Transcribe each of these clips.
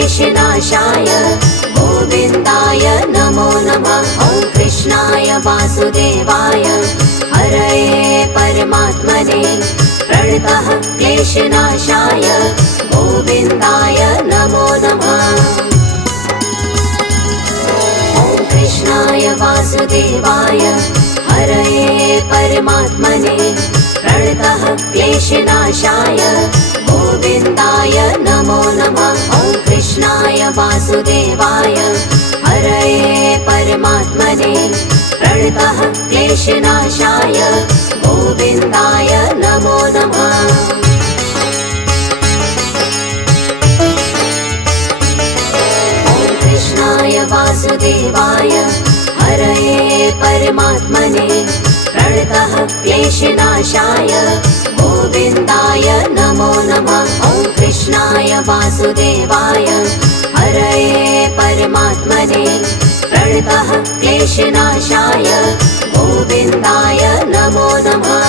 क्लेशनाशाय गोविन्दाय नमो नमः। ॐ कृष्णाय वासुदेवाय हरये परमात्मने प्रणतः क्लेशनाशाय गोविन्दाय नमो नमः। ॐ कृष्णाय वासुदेवाय हरये परमात्मने प्रणतः क्लेशनाशाय गोविन्दाय नमो नमः। ॐ कृष्णाय वासुदेवाय हरये परमात्मने प्रणतः क्लेशनाशाय गोविन्दाय नमो नमः। ॐ कृष्णाय वासुदेवाय हरये परमात्मने प्रणतः क्लेशनाशाय गोविन्दाय नमो नमः। ॐ कृष्णाय वासुदेवाय हरये परमात्मने प्रणतः क्लेशनाशाय गोविन्दाय नमो नमः।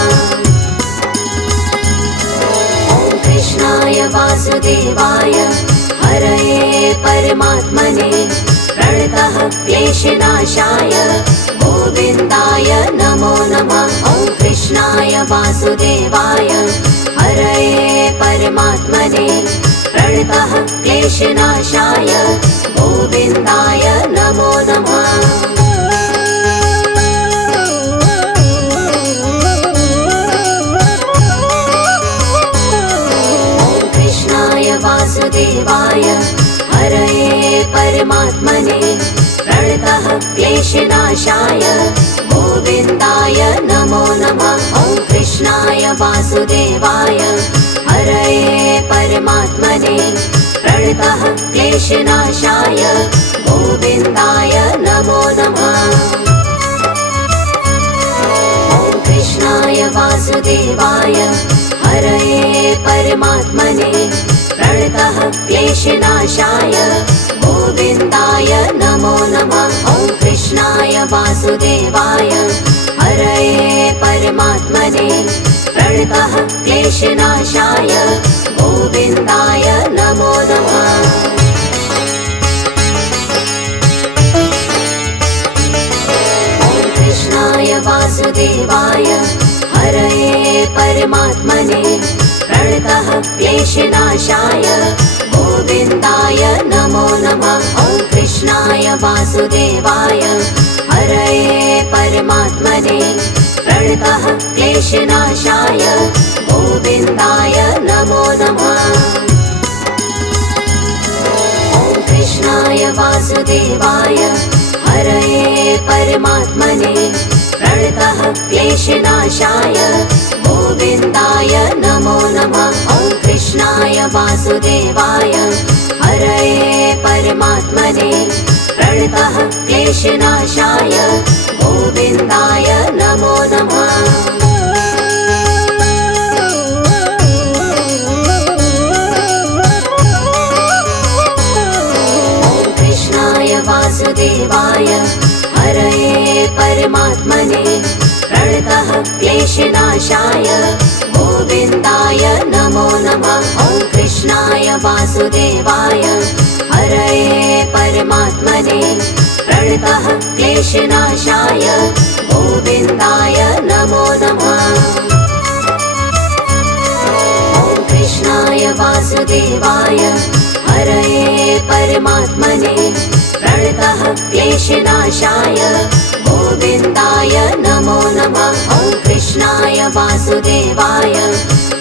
ॐ कृष्णाय वासुदेवाय हरये परमात्मने प्रणतः क्लेशनाशाय गोविन्दाय नमो नमः। ॐ कृष्णाय वासुदेवाय हरये परमात्मने प्रणतः क्लेशनाशाय गोविन्दाय नमो नमः। ॐ कृष्णाय वासुदेवाय हरये परमात्मने प्रणतः क्लेशनाशाय गोविन्दाय नमो नमः। ॐ कृष्णाय वासुदेवाय हरये परमात्मने प्रणतः क्लेशनाशाय गोविन्दाय नमो नमः। ॐ कृष्णाय वासुदेवाय हरये परमात्मने प्रणतः क्लेशनाशाय गोविन्दाय नमो नमः। ॐ कृष्णाय वासुदेवाय हरये परमात्मने प्रणतः क्लेशनाशाय गोविन्दाय नमो नमः। ॐ कृष्णाय वासुदेवाय हरये परमात्मने प्रणतः क्लेशनाशाय गोविन्दाय नमो नमः। ॐ कृष्णाय वासुदेवाय हरये परमात्मने प्रणतः क्लेशनाशाय गोविन्दाय नमो नमः। ॐ कृष्णाय वासुदेवाय हरये परमात्मने प्रणतः क्लेशनाशाय गोविन्दाय नमो नमः। ॐ कृष्णाय वासुदेवाय हरये परमात्मने प्रणतः क्लेशनाशाय गोविन्दाय नमो नमः। ॐ कृष्णाय वासुदेवाय हरये परमात्मने प्रणतः क्लेशनाशाय गोविन्दाय नमो नमः। ॐ कृष्णाय वासुदेवाय हरये परमात्मने प्रणतः क्लेशनाशाय गोविन्दाय नमो नमः। ॐ कृष्णाय वासुदेवाय हरये परमात्मने प्रणतः क्लेशनाशाय गोविन्दाय नमो नमः। ॐ कृष्णाय वासुदेवाय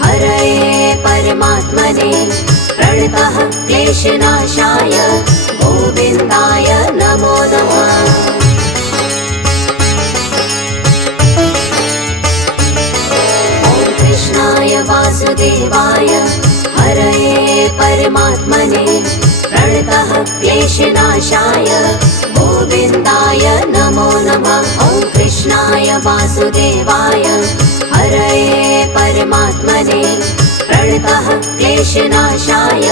हरये परमात्मने प्रणतः क्लेशनाशाय गोविन्दाय नमो नमः। ॐ कृष्णाय वासुदेवाय हरये परमात्मने प्रणतः क्लेशनाशाय गोविन्दाय नमो नमः। ॐ कृष्णाय वासुदेवाय हरये परमात्मने प्रणतः क्लेशनाशाय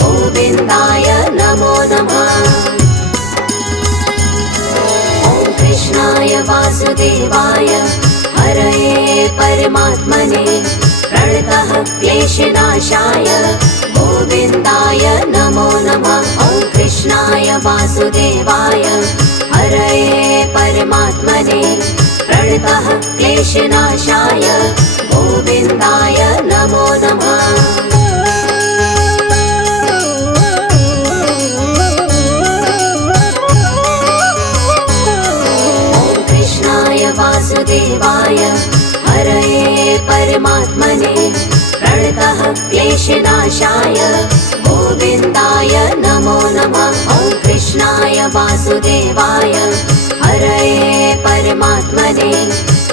गोविन्दाय नमो नमः। ॐ कृष्णाय वासुदेवाय हरये परमात्मने प्रणतः क्लेशनाशाय गोविन्दाय नमो नमः। वासुदेवाय हरये परमात्मने प्रणतः क्लेशनाशाय गोविन्दाय नमो नमः। वासुदेवाय हरये परमात्मने प्रणतः क्लेशनाशाय गोविन्दाय नमो नमः। ॐ कृष्णाय वासुदेवाय हरये परमात्मने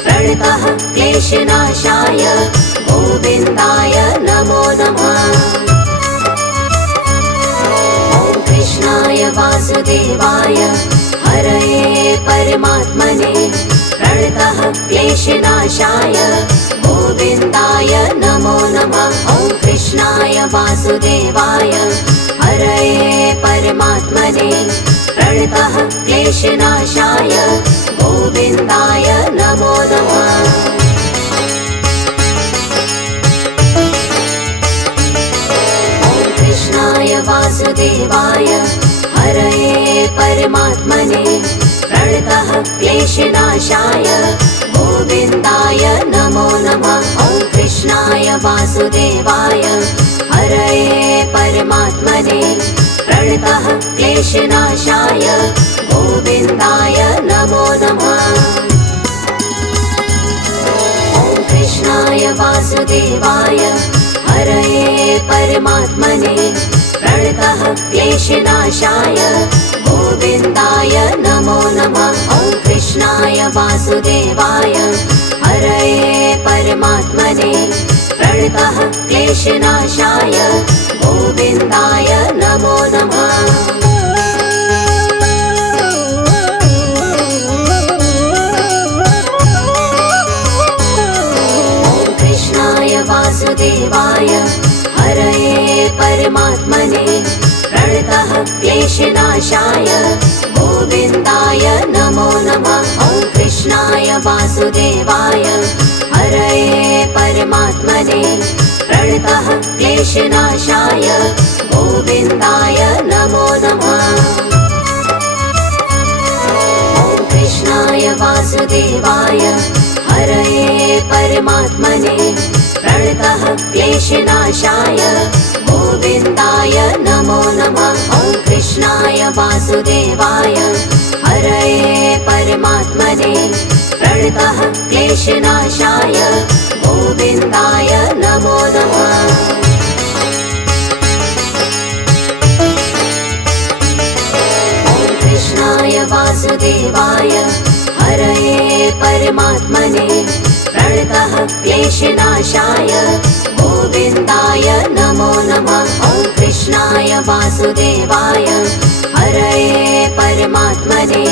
प्रणतः क्लेशनाशाय गोविन्दाय नमो नमः। ॐ कृष्णाय वासुदेवाय हरये परमात्मने प्रणतः क्लेशनाशाय गोविन्दाय नमो नमः। ॐ कृष्णाय वासुदेवाय हरये परमात्मने प्रणतः क्लेशनाशाय गोविन्दाय नमो नमः। ॐ कृष्णाय वासुदेवाय हरये परमात्मने प्रणतः क्लेशनाशाय गोविन्दाय नमो नमः। ॐ कृष्णाय वासुदेवाय हरये परमात्मने प्रणतः क्लेशनाशाय गोविन्दाय नमो नमः। ॐ कृष्णाय वासुदेवाय हरये परमात्मने प्रणतः क्लेशनाशाय गोविन्दाय नमो नमः। ॐ कृष्णाय वासुदेवाय हरये परमात्मने प्रणतः क्लेशनाशाय गोविन्दाय नमो नमः। ॐ कृष्णाय वासुदेवाय हरये परमात्मने प्रणतः क्लेशनाशाय गोविन्दाय नमो नमः। ॐ कृष्णाय वासुदेवाय हरये परमात्मने प्रणतः क्लेशनाशाय गोविन्दाय नमो नमः। ॐ कृष्णाय वासुदेवाय हरये परमात्मने प्रणतः क्लेशनाशाय गोविन्दाय नमो नमः। ॐ कृष्णाय वासुदेवाय हरये परमात्मने प्रणतः क्लेशनाशाय गोविन्दाय नमो नमः। ॐ कृष्णाय वासुदेवाय हरये परमात्मने प्रणतः क्लेशनाशाय गोविन्दाय नमो नमः। ॐ कृष्णाय वासुदेवाय हरये परमात्मने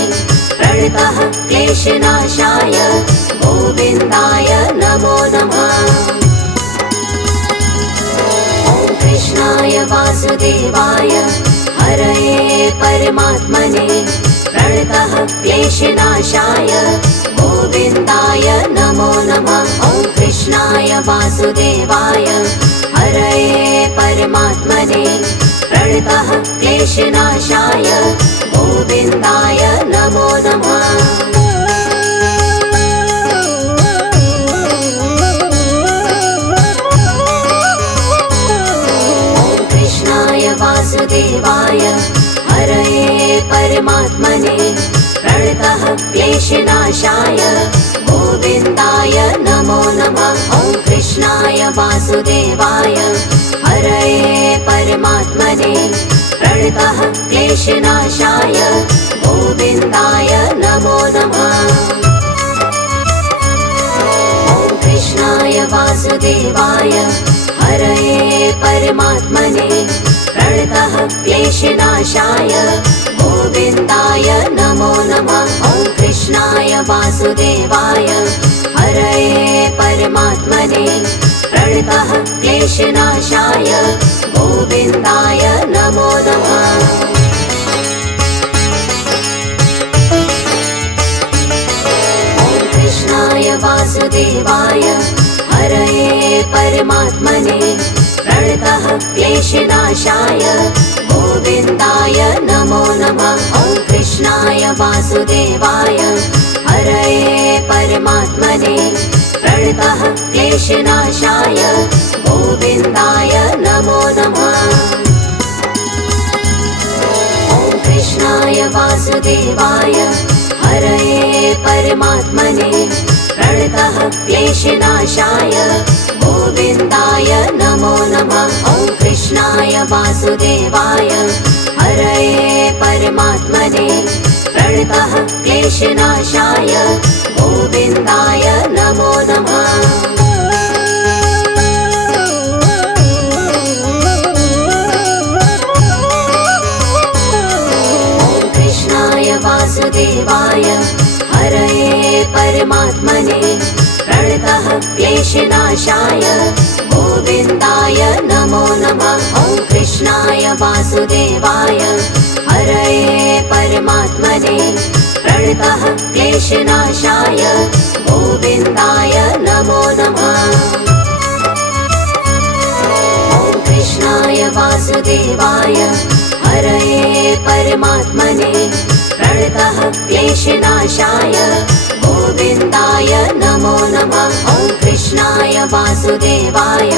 प्रणतः क्लेशनाशाय गोविन्दाय नमो नमः। ॐ कृष्णाय वासुदेवाय हरये परमात्मने प्रणतः क्लेशनाशाय गोविन्दाय नमो नमः। ॐ कृष्णाय वासुदेवाय हरये परमात्मने प्रणतः क्लेशनाशाय गोविन्दाय नमो नमः। ॐ कृष्णाय वासुदेवाय हरये परमात्मने प्रणतः क्लेशनाशाय गोविन्दाय नमो नमः। ॐ कृष्णाय वासुदेवाय हरये परमात्मने प्रणतः क्लेशनाशाय गोविन्दाय नमो नमः। ॐ कृष्णाय वासुदेवाय हरये परमात्मने प्रणतः क्लेशनाशाय गोविन्दाय नमो नमः। ॐ कृष्णाय वासुदेवाय हरये परमात्मने प्रणतः क्लेशनाशाय गोविन्दाय नमो नमः। ॐ कृष्णाय वासुदेवाय हरये परमात्मने प्रणतः क्लेशनाशाय गोविन्दाय नमो नमः। ॐ वासुदेवाय हरये परमात्मने प्रणतः क्लेशनाशाय गोविन्दाय नमो नमः। ॐ कृष्णाय वासुदेवाय हरये परमात्मने प्रणतः क्लेशनाशाय गोविन्दाय नमो नमः। ॐ कृष्णाय वासुदेवाय हरये परमात्मने प्रणतः क्लेशनाशाय गोविन्दाय नमो नमः। ॐ कृष्णाय वासुदेवाय हरये परमात्मने प्रणतः क्लेशनाशाय गोविन्दाय नमो नमः। ॐ कृष्णाय वासुदेवाय हरये परमात्मने प्रणतः क्लेशनाशाय गोविन्दाय नमो नमः। ॐ कृष्णाय वासुदेवाय हरये परमात्मने प्रणतः क्लेशनाशाय गोविन्दाय नमो नमः। ॐ कृष्णाय वासुदेवाय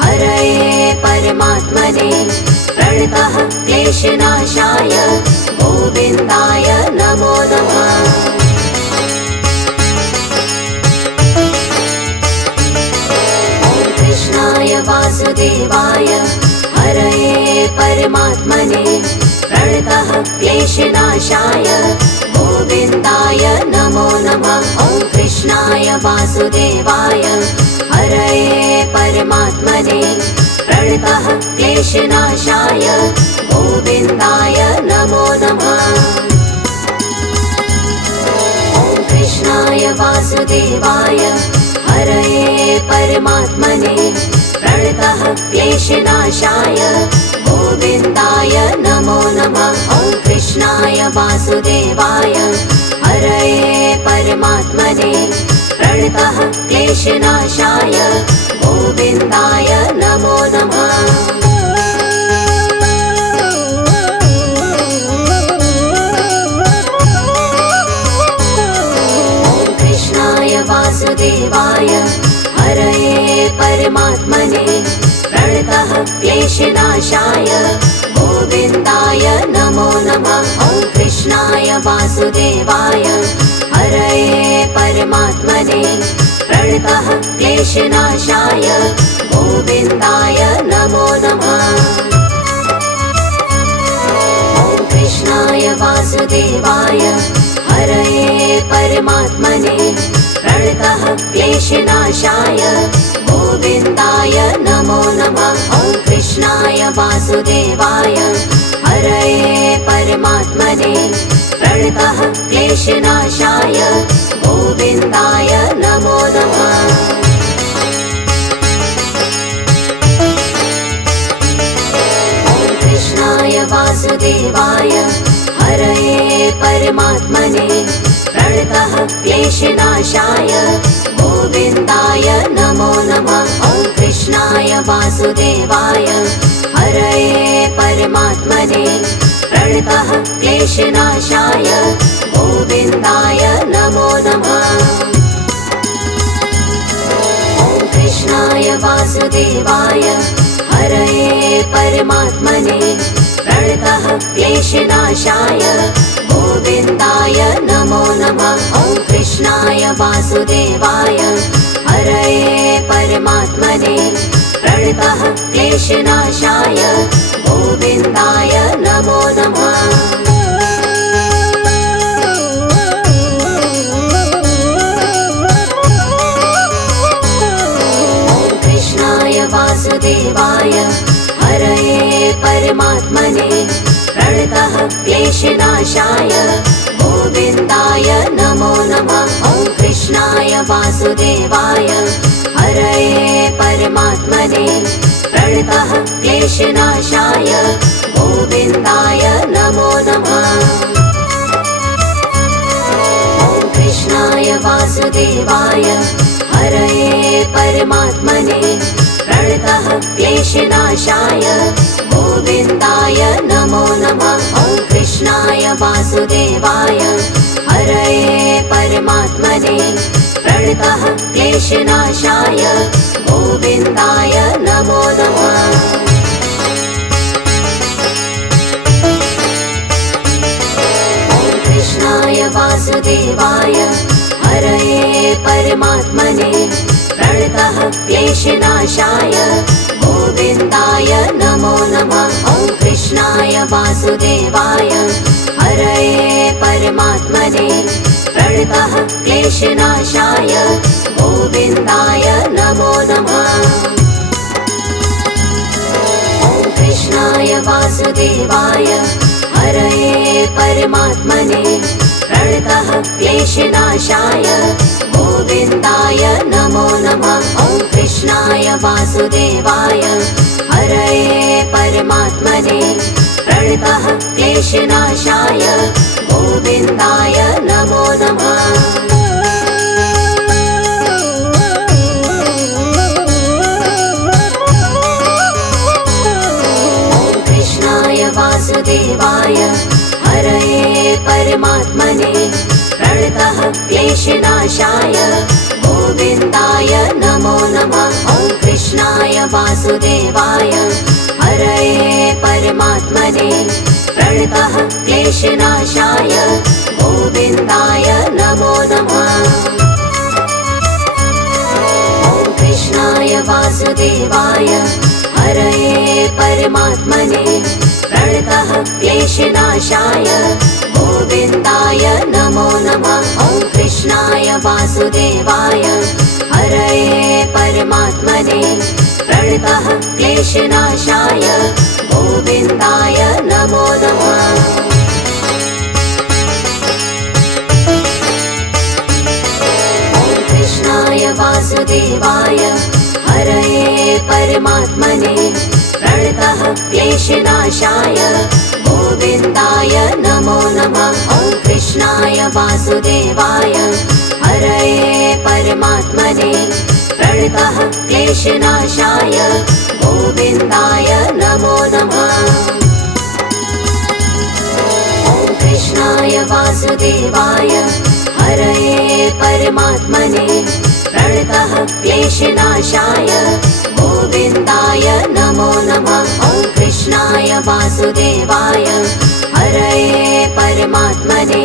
हरये परमात्मने प्रणतः क्लेशनाशाय गोविन्दाय नमो नमः। ॐ कृष्णाय वासुदेवाय हरये परमात्मने प्रणतः क्लेशनाशाय गोविन्दाय नमो नमः। ॐ कृष्णाय वासुदेवाय हरये परमात्मने प्रणतः क्लेशनाशाय गोविन्दाय नमो नमः। ॐ कृष्णाय वासुदेवाय हरये परमात्मने प्रणतः क्लेशनाशाय गोविन्दाय नमो नमः। ॐ कृष्णाय वासुदेवाय हरये परमात्मने प्रणतः क्लेशनाशाय गोविन्दाय नमो नमः। ॐ कृष्णाय वासुदेवाय हरये परमात्मने प्रणतः क्लेशनाशाय गोविन्दाय नमो नमः। ॐ कृष्णाय वासुदेवाय हरये परमात्मने प्रणतः क्लेशनाशाय गोविन्दाय नमो नमः। ॐ कृष्णाय वासुदेवाय हरये परमात्मने प्रणतः क्लेशनाशाय गोविन्दाय नमो नमः। ॐ कृष्णाय वासुदेवाय हरये परमात्मने प्रणतः क्लेशनाशाय गोविन्दाय नमो नमः। ॐ कृष्णाय वासुदेवाय हरये परमात्मने प्रणतः क्लेशनाशाय गोविन्दाय नमो नमः। ॐ कृष्णाय वासुदेवाय हरये परमात्मने प्रणतः क्लेशनाशाय गोविन्दाय नमो नमः। ॐ कृष्णाय वासुदेवाय हरये परमात्मने प्रणतः क्लेशनाशाय गोविन्दाय नमो नमः। ॐ कृष्णाय वासुदेवाय हरये परमात्मने प्रणतः क्लेशनाशाय गोविन्दाय नमो नमः। ॐ कृष्णाय वासुदेवाय हरये परमात्मने प्रणतः क्लेशनाशाय गोविन्दाय नमो नमः। ॐ कृष्णाय वासुदेवाय हरये परमात्मने प्रणतः क्लेशनाशाय गोविन्दाय नमो नमः। ॐ कृष्णाय वासुदेवाय हरये परमात्मने प्रणतः क्लेशनाशाय गोविन्दाय नमो नमः। ॐ कृष्णाय वासुदेवाय वासुदेवाय हरये परमात्मने प्रणतः क्लेशनाशाय गोविन्दाय नमो नमः। कृष्णाय वासुदेवाय हरये परमात्मने प्रणतः क्लेशनाशाय गोविन्दाय नमो नमः। ॐ कृष्णाय वासुदेवाय हरये परमात्मने प्रणतः क्लेशनाशाय गोविन्दाय नमो नमः। ॐ कृष्णाय वासुदेवाय हरये परमात्मने प्रणतः क्लेशनाशाय गोविन्दाय नमो नमः। ॐ कृष्णाय वासुदेवाय हरये परमात्मने प्रणतः क्लेशनाशाय गोविन्दाय नमो नमः। वासुदेवाय हरये परमात्मने प्रणतः क्लेशनाशाय गोविन्दाय नमो नमः। ॐ कृष्णाय वासुदेवाय हरये परमात्मने प्रणतः क्लेशनाशाय गोविन्दाय नमो नमः। ॐ कृष्णाय वासुदेवाय हरये परमात्मने प्रणतः क्लेशनाशाय गोविन्दाय नमो नमः। ॐ कृष्णाय वासुदेवाय हरये परमात्मने प्रणतः क्लेशनाशाय गोविन्दाय नमो नमः। ॐ कृष्णाय वासुदेवाय हरये परमात्मने प्रणतः क्लेशनाशाय गोविन्दाय नमो नमः। ॐ कृष्णाय वासुदेवाय हरये परमात्मने प्रणतः क्लेशनाशाय गोविन्दाय नमो नमः। ॐ कृष्णाय वासुदेवाय हरये परमात्मने प्रणतः क्लेशनाशाय गोविन्दाय नमो नमः। ॐ कृष्णाय वासुदेवाय हरये परमात्मने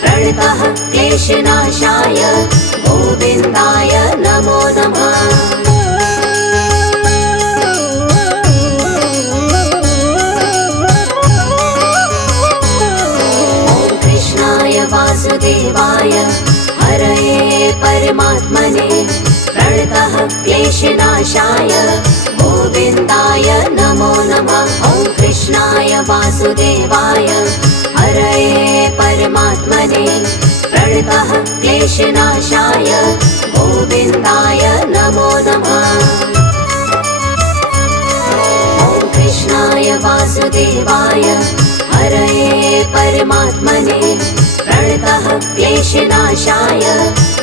प्रणतः क्लेशनाशाय गोविन्दाय नमो नमः। ॐ कृष्णाय वासुदेवाय हरये परमात्मने प्रणतः क्लेशनाशाय गोविन्दाय नमो नमः। ॐ कृष्णाय वासुदेवाय हरये परमात्मने प्रणतः क्लेशनाशाय गोविन्दाय नमो नमः। ॐ कृष्णाय वासुदेवाय हरये परमात्मने प्रणतः क्लेशनाशाय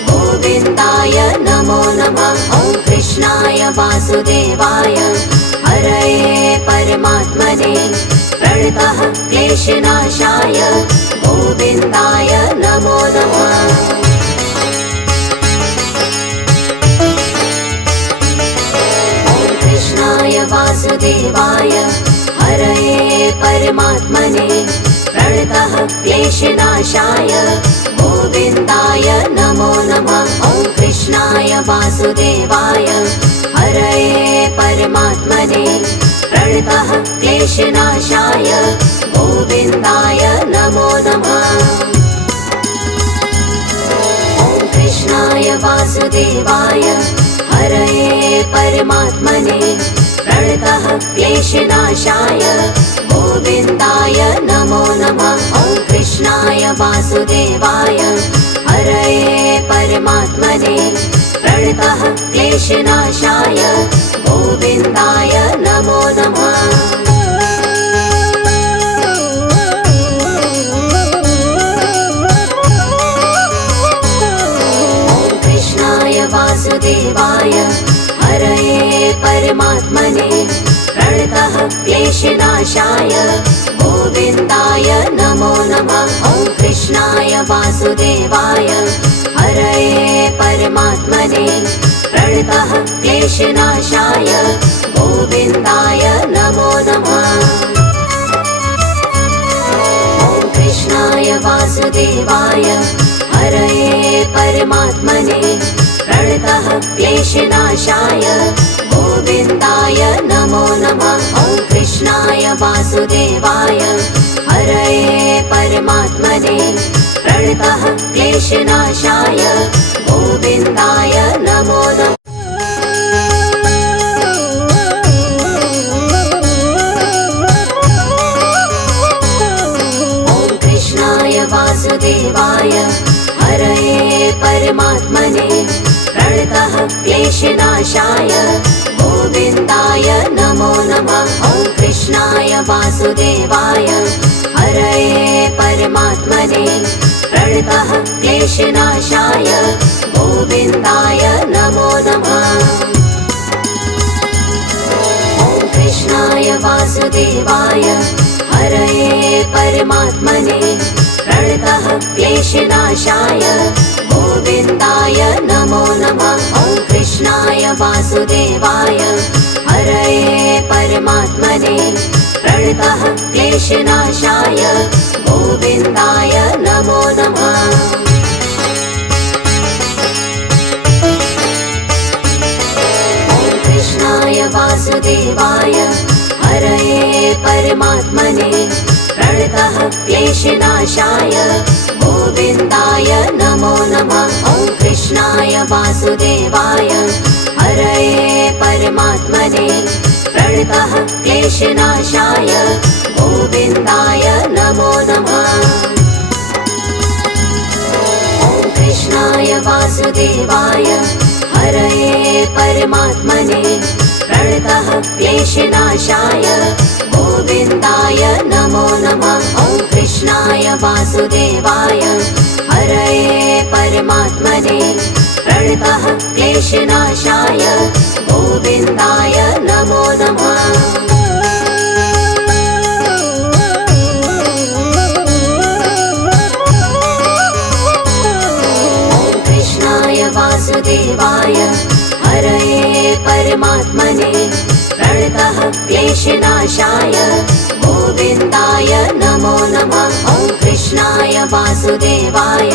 गोविन्दाय नमो नमः। ॐ कृष्णाय वासुदेवाय हरये परमात्मने प्रणतः क्लेशनाशाय गोविन्दाय नमो नमः। ॐ कृष्णाय वासुदेवाय हरये परमात्मने प्रणतः क्लेशनाशाय गोविन्दाय नमो नमः। ॐ कृष्णाय वासुदेवाय हरये परमात्मने प्रणतः क्लेशनाशाय गोविन्दाय नमो नमः। ॐ कृष्णाय वासुदेवाय हरये परमात्मने प्रणतः क्लेशनाशाय गोविन्दाय नमो नमः। ॐ कृष्णाय वासुदेवाय हरये परमात्मने प्रणतः क्लेशनाशाय गोविन्दाय नमो नमः। ॐ कृष्णाय वासुदेवाय हरये परमात्मने प्रणतः क्लेशनाशाय गोविन्दाय नमो नमः। ॐ कृष्णाय वासुदेवाय हरये परमात्मने प्रणतः क्लेशनाशाय गोविन्दाय नमो नमः। ॐ कृष्णाय वासुदेवाय हरये परमात्मने प्रणतः क्लेशनाशाय गोविन्दाय नमो नमः। ॐ कृष्णाय वासुदेवाय हरये परमात्मने प्रणतः क्लेशनाशाय गोविन्दाय नमो नमः। ॐ कृष्णाय वासुदेवाय हरये परमात्मने प्रणतः क्लेशनाशाय गोविन्दाय नमो नमः। ॐ कृष्णाय वासुदेवाय हरये परमात्मने प्रणतः क्लेशनाशाय गोविन्दाय नमो नमः। ॐ कृष्णाय वासुदेवाय हरये परमात्मने प्रणतः क्लेशनाशाय गोविन्दाय नमो नमः। ॐ कृष्णाय वासुदेवाय हरये परमात्मने प्रणतः क्लेशनाशाय गोविन्दाय नमो नमः। ॐ कृष्णाय वासुदेवाय हरये परमात्मने प्रणतः क्लेशनाशाय गोविन्दाय नमो नमः। ॐ कृष्णाय वासुदेवाय हरये परमात्मने प्रणतः क्लेशनाशाय गोविन्दाय नमो नमः। ॐ कृष्णाय वासुदेवाय हरये परमात्मने प्रणतः क्लेशनाशाय गोविन्दाय नमो नमः। ॐ कृष्णाय वासुदेवाय हरये परमात्मने प्रणतः क्लेशनाशाय गोविन्दाय नमो नमः। ॐ कृष्णाय वासुदेवाय हरये परमात्मने प्रणतः क्लेशनाशाय गोविन्दाय नमो नमः। ॐ कृष्णाय वासुदेवाय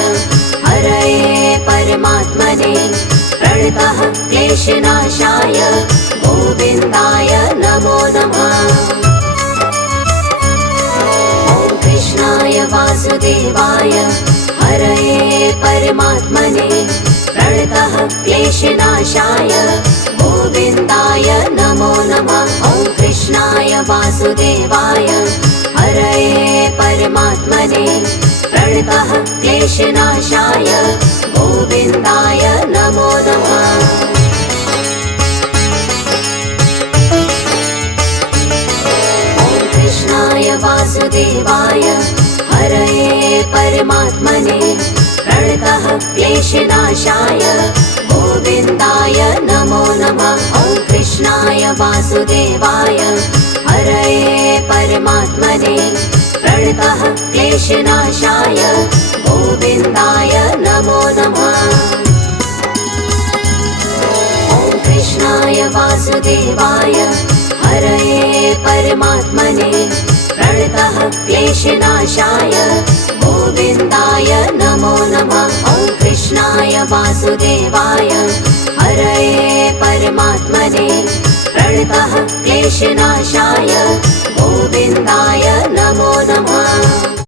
हरये परमात्मने प्रणतः क्लेशनाशाय गोविन्दाय नमो नमः। ॐ कृष्णाय वासुदेवाय हरये परमात्मने प्रणतः क्लेशनाशाय गोविन्दाय नमो नमः। ॐ कृष्णाय वासुदेवाय हरये परमात्मने प्रणतः क्लेशनाशाय गोविन्दाय नमो नमः। ॐ कृष्णाय वासुदेवाय हरये परमात्मने प्रणतः क्लेशनाशाय गोविन्दाय नमो नमः। ॐ कृष्णाय वासुदेवाय हरये परमात्मने प्रणतः क्लेशनाशाय गोविन्दाय नमो नमः। ॐ कृष्णाय वासुदेवाय हरये परमात्मने प्रणतः क्लेशनाशाय गोविन्दाय नमो नमः। ॐ कृष्णाय वासुदेवाय हरये परमात्मने प्रणतः क्लेशनाशाय गोविन्दाय नमो नमः।